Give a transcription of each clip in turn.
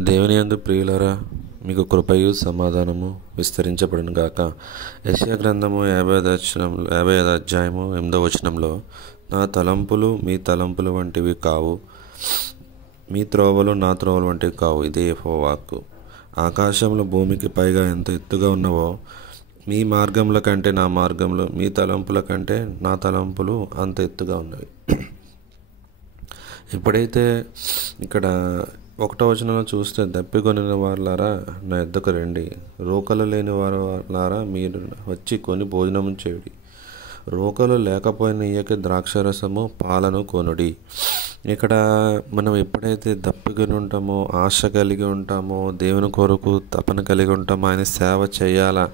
దేవుని యందు ప్రియులారా, మీకు కృపయు సమాధానము విస్తరించబడును గాక. యెషయా గ్రంథము 55 అధ్యాయము 8వ వచనంలో, నా తలంపులు మీ తలంపులు వంటివి కావు, మీ త్రోవలు నా త్రోవలు వంటివి కావు, ఇదే యెహోవా వాక్కు. ఆకాశంలో భూమికి పైగా ఎంత ఎత్తుగా ఉన్నవో, మీ మార్గముల కంటే నా మార్గములు, మీ తలంపుల కంటే నా తలంపులు అంత ఎత్తుగా ఉన్నవి. ఎప్పుడైతే ఇక్కడ 1వ వచనంలో చూస్తే, దప్పికొనిన వారులారా నా యొద్దకు రండి, రోకలు లేని వారులారా మీరు వచ్చి కొని భోజనం చేయుడి. రోకలు లేకపోయిన ఇయ్యకి ద్రాక్షరసము పాలను కొనుడి. ఇక్కడ మనం ఎప్పుడైతే దప్పికొని ఉంటామో, ఆశ కలిగి ఉంటామో, దేవుని కొరకు తపన కలిగి ఉంటామో, ఆయన సేవ చేయాలా,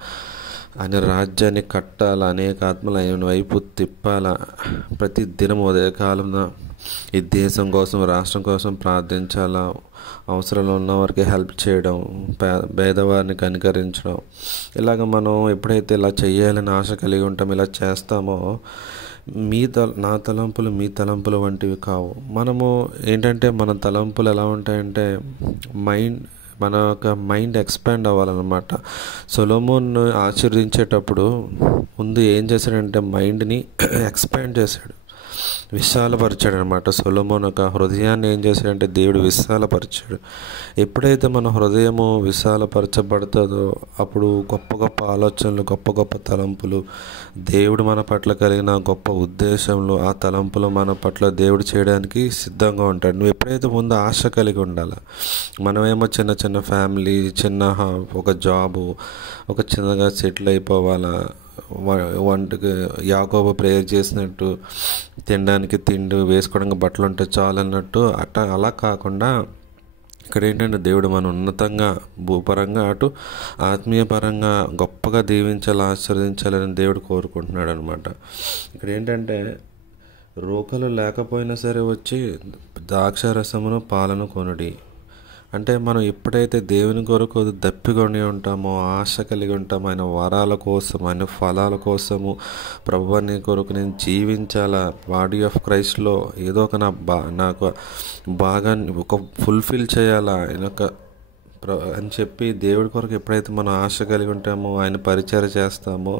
ఆయన రాజ్యాన్ని కట్టాలా, అనేక ఆత్మలు ఆయన వైపు తిప్పాలా, ప్రతి దినం ఉదయకాలంలో ఈ దేశం కోసం, రాష్ట్రం కోసం ప్రార్థించాలా, అవసరంలో ఉన్న వారికి హెల్ప్ చేయడం, పేదవారిని కనికరించడం, ఇలాగ మనం ఎప్పుడైతే ఇలా చేయాలని ఆశ కలిగి ఉంటామో, ఇలా చేస్తామో, నా తలంపులు మీ తలంపులు వంటివి కావు. మనము ఏంటంటే మన తలంపులు ఎలా ఉంటాయంటే, మన యొక్క మైండ్ ఎక్స్పాండ్ అవ్వాలన్నమాట. సొలొమోన్ ఆశీర్వదించేటప్పుడు ముందు ఏం చేశాడంటే మైండ్ని ఎక్స్పాండ్ చేశాడు, విశాలపరిచాడు అనమాట. సొలొమోన్ యొక్క హృదయాన్ని ఏం చేశాడంటే దేవుడు విశాలపరిచాడు. ఎప్పుడైతే మన హృదయము విశాలపరచబడుతుందో అప్పుడు గొప్ప గొప్ప ఆలోచనలు, గొప్ప గొప్ప తలంపులు, దేవుడు మన పట్ల కలిగిన గొప్ప ఉద్దేశంలో, ఆ తలంపులు మన పట్ల దేవుడు చేయడానికి సిద్ధంగా ఉంటాడు. నువ్వు ఎప్పుడైతే ముందు ఆశ కలిగి ఉండాలి. మనమేమో చిన్న చిన్న ఫ్యామిలీ, ఒక జాబు, ఒక చిన్నగా సెటిల్ అయిపోవాలా, వంటకి యాకోబు ప్రేయర్ చేసినట్టు తినడానికి తిండి, వేసుకోవడానికి బట్టలు ఉంటే చాలు అన్నట్టు అలా కాకుండా, ఇక్కడ ఏంటంటే దేవుడు మనం ఉన్నతంగా భూపరంగా అటు ఆత్మీయ పరంగా గొప్పగా దీవించాలి, ఆశీర్వదించాలని దేవుడు కోరుకుంటున్నాడు అనమాట. ఇక్కడ ఏంటంటే రోకలు లేకపోయినా సరే వచ్చి ద్రాక్షరసమును పాలను కొనుడి. అంటే మనం ఎప్పుడైతే దేవుని కొరకు దప్పికొని ఉంటామో, ఆశ కలిగి ఉంటామో, ఆయన వరాల కోసం, ఆయన ఫలాల కోసము, ప్రభువాని కొరకు నేను జీవించాలా, బాడీ ఆఫ్ క్రైస్ట్లో ఏదో ఒక నాకు బాగా ఒక ఫుల్ఫిల్ చేయాలా అని చెప్పి దేవుడి కొరకు ఎప్పుడైతే మనం ఆశ కలిగి ఉంటామో, ఆయన పరిచయం చేస్తామో,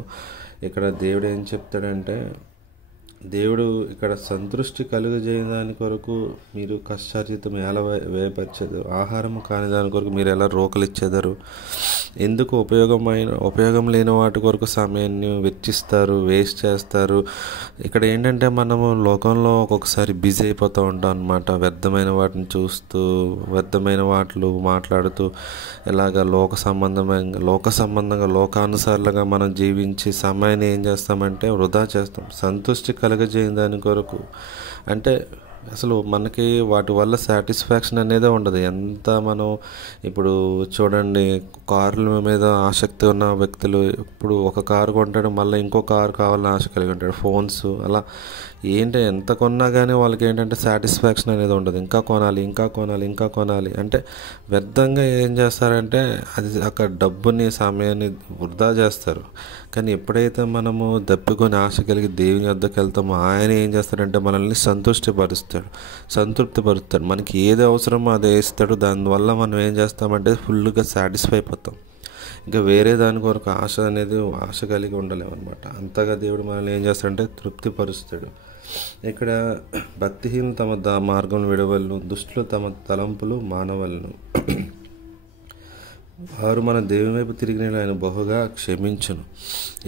ఇక్కడ దేవుడు ఏం చెప్తాడంటే, దేవుడు ఇక్కడ సంతృష్టి కలుగజేయని దాని కొరకు మీరు కష్టార్జితం ఎలా వ్యయపరిచేదారు, ఆహారము కాని దాని కొరకు మీరు ఎలా రోకలు ఇచ్చేదారు, ఎందుకు ఉపయోగం లేని వాటి కొరకు సమయాన్ని వెచ్చిస్తారు, వేస్ట్ చేస్తారు. ఇక్కడ ఏంటంటే మనము లోకంలో ఒక్కొక్కసారి బిజీ అయిపోతూ ఉంటాం అన్నమాట. వ్యర్థమైన వాటిని చూస్తూ, వ్యర్థమైన వాటిలో మాట్లాడుతూ, ఇలాగ లోక సంబంధంగా లోకానుసారులుగా మనం జీవించి సమయాన్ని ఏం చేస్తామంటే వృధా చేస్తాం, సంతృష్టి కలగజేయని దాని కొరకు. అంటే అసలు మనకి వాటి వల్ల సాటిస్ఫాక్షన్ అనేది ఉండదు. ఎంత మనం ఇప్పుడు చూడండి, కార్ల మీద ఆసక్తి ఉన్న వ్యక్తులు ఇప్పుడు ఒక కారు కొంటాడు, మళ్ళీ ఇంకో కారు కావాలని ఆశ కలిగి ఉంటాడు. ఫోన్స్ అలా ఎంత కొన్నా కానీ వాళ్ళకి ఏంటంటే సాటిస్ఫాక్షన్ అనేది ఉండదు. ఇంకా కొనాలి అంటే వ్యర్థంగా ఏం చేస్తారంటే అది అక్కడ డబ్బుని, సమయాన్ని వృధా చేస్తారు. కానీ ఎప్పుడైతే మనము దప్పికొని ఆశ కలిగి దేవుని వద్దకు వెళ్తామో, ఆయన ఏం చేస్తాడంటే మనల్ని సంతృప్తి పరుస్తాడు. మనకి ఏది అవసరమో అదే ఇస్తాడు. దానివల్ల మనం ఏం చేస్తామంటే ఫుల్గా సాటిస్ఫై అయిపోతాం. ఇంకా వేరే దాని కొరకు ఆశ కలిగి ఉండలేమన్నమాట. అంతగా దేవుడు మనల్ని ఏం చేస్తాడంటే తృప్తిపరుస్తాడు. ఇక్కడ భక్తిహీనులు తమ మార్గం విడవలను, దుష్టులు తమ తలంపులు మానవలను. వారు మన దేవుని వైపు తిరిగిన ఆయన బహుగా క్షమించును.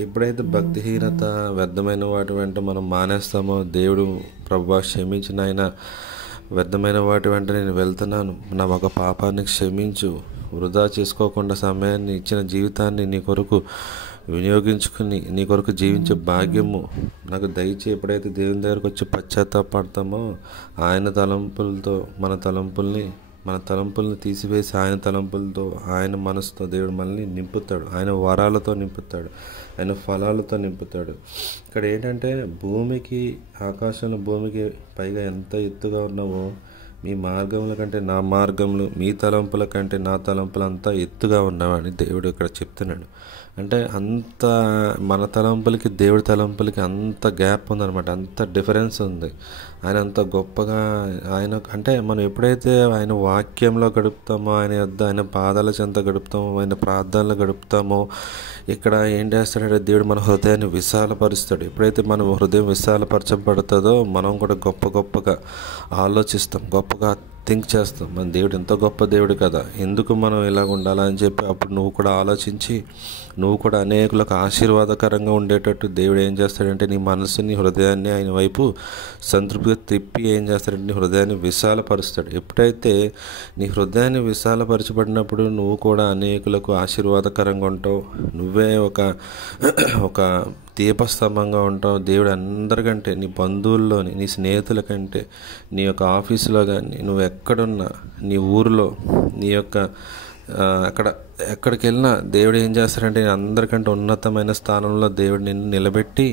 ఎప్పుడైతే భక్తిహీనత, వ్యర్థమైన వాటి వెంట మనం మానేస్తామో, దేవుడు ప్రభువా క్షమించిన ఆయన, వ్యర్థమైన వాటి వెంట నేను వెళ్తున్నాను, నా ఒక పాపాన్ని క్షమించు, వృధా చేసుకోకుండా సమయాన్ని, ఇచ్చిన జీవితాన్ని నీ కొరకు వినియోగించుకుని నీ కొరకు జీవించే భాగ్యము నాకు దయచేసి. ఎప్పుడైతే దేవుని దగ్గరకు వచ్చి పశ్చాత్తాపడతామో, ఆయన తలంపులతో మన తలంపుల్ని తీసివేసి ఆయన తలంపులతో, ఆయన మనసుతో దేవుడు మనల్ని నింపుతాడు. ఆయన వరాలతో నింపుతాడు, ఆయన ఫలాలతో నింపుతాడు. ఇక్కడ ఏంటంటే ఆకాశంలో భూమికి పైగా ఎంత ఎత్తుగా ఉన్నావో, మీ మార్గముల కంటే నా మార్గములు, మీ తలంపుల కంటే నా తలంపులు అంతా ఎత్తుగా ఉన్నావని దేవుడు ఇక్కడ చెప్తున్నాడు. అంటే అంత మన తలంపులకి దేవుడి తలంపులకి అంత గ్యాప్ ఉందన్నమాట, అంత డిఫరెన్స్ ఉంది. ఆయన అంత గొప్పగా ఆయన అంటే మనం ఎప్పుడైతే ఆయన వాక్యంలో గడుపుతామో, ఆయన యొద్ద ఆయన పాదాల చెంత గడుపుతామో, ఆయన ప్రార్థనలు గడుపుతామో, ఇక్కడ ఏం చేస్తాడంటే దేవుడు మన హృదయాన్ని విశాలపరుస్తాడు. ఎప్పుడైతే మన హృదయం విశాలపరచబడుతుందో మనం కూడా గొప్పగా ఆలోచిస్తాం, గొప్పగా థింక్ చేస్తాం. మన దేవుడు ఎంతో గొప్ప దేవుడు కదా, ఎందుకు మనం ఇలాగ ఉండాలని చెప్పి అప్పుడు నువ్వు కూడా ఆలోచించి నువ్వు కూడా అనేకులకు ఆశీర్వాదకరంగా ఉండేటట్టు దేవుడు ఏం చేస్తాడంటే నీ మనసుని, హృదయాన్ని ఆయన వైపు సంతృప్తిగా తిప్పి ఏం చేస్తాడంటే నీ హృదయాన్ని విశాలపరుస్తాడు. ఎప్పుడైతే నీ హృదయాన్ని విశాలపరచబడినప్పుడు నువ్వు కూడా అనేకులకు ఆశీర్వాదకరంగా ఉంటావు. నువ్వే ఒక దీపస్తంభంగా ఉంటావు. దేవుడు అందరికంటే, నీ బంధువుల్లోని, నీ స్నేహితుల కంటే, నీ యొక్క ఆఫీసులో కానీ, నువ్వు ఎక్కడున్నా, నీ ఊరిలో, నీ యొక్క ఎక్కడికి వెళ్ళినా దేవుడు ఏం చేస్తాడంటే అందరికంటే ఉన్నతమైన స్థానంలో దేవుడు నిన్ను నిలబెట్టి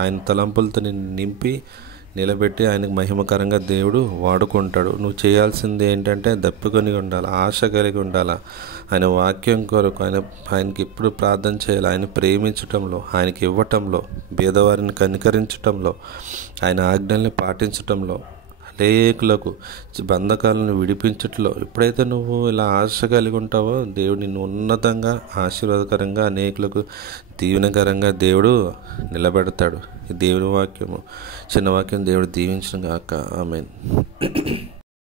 ఆయన తలంపులతో నిన్ను నింపి నిలబెట్టి ఆయనకు మహిమకరంగా దేవుడు వాడుకుంటాడు. నువ్వు చేయాల్సింది ఏంటంటే దప్పికొని ఉండాలి, ఆశ కలిగి ఉండాలి. ఆయన వాక్యం కొరకు ఆయనకి ఎప్పుడు ప్రార్థన చేయాలి, ఆయన ప్రేమించటంలో, ఆయనకి ఇవ్వటంలో, పేదవారిని కనికరించటంలో, ఆయన ఆజ్ఞల్ని పాటించటంలో, అనేకులకు బంధకాలను విడిపించట్లో ఎప్పుడైతే నువ్వు ఇలా ఆశ కలిగి ఉంటావో దేవుడు నిన్ను ఉన్నతంగా ఆశీర్వాదకరంగా అనేకులకు దీవెనకరంగా దేవుడు నిలబెడతాడు. ఈ దేవుని వాక్యము చిన్న వాక్యం దేవుడు దీవించును గాక. ఆమేన్.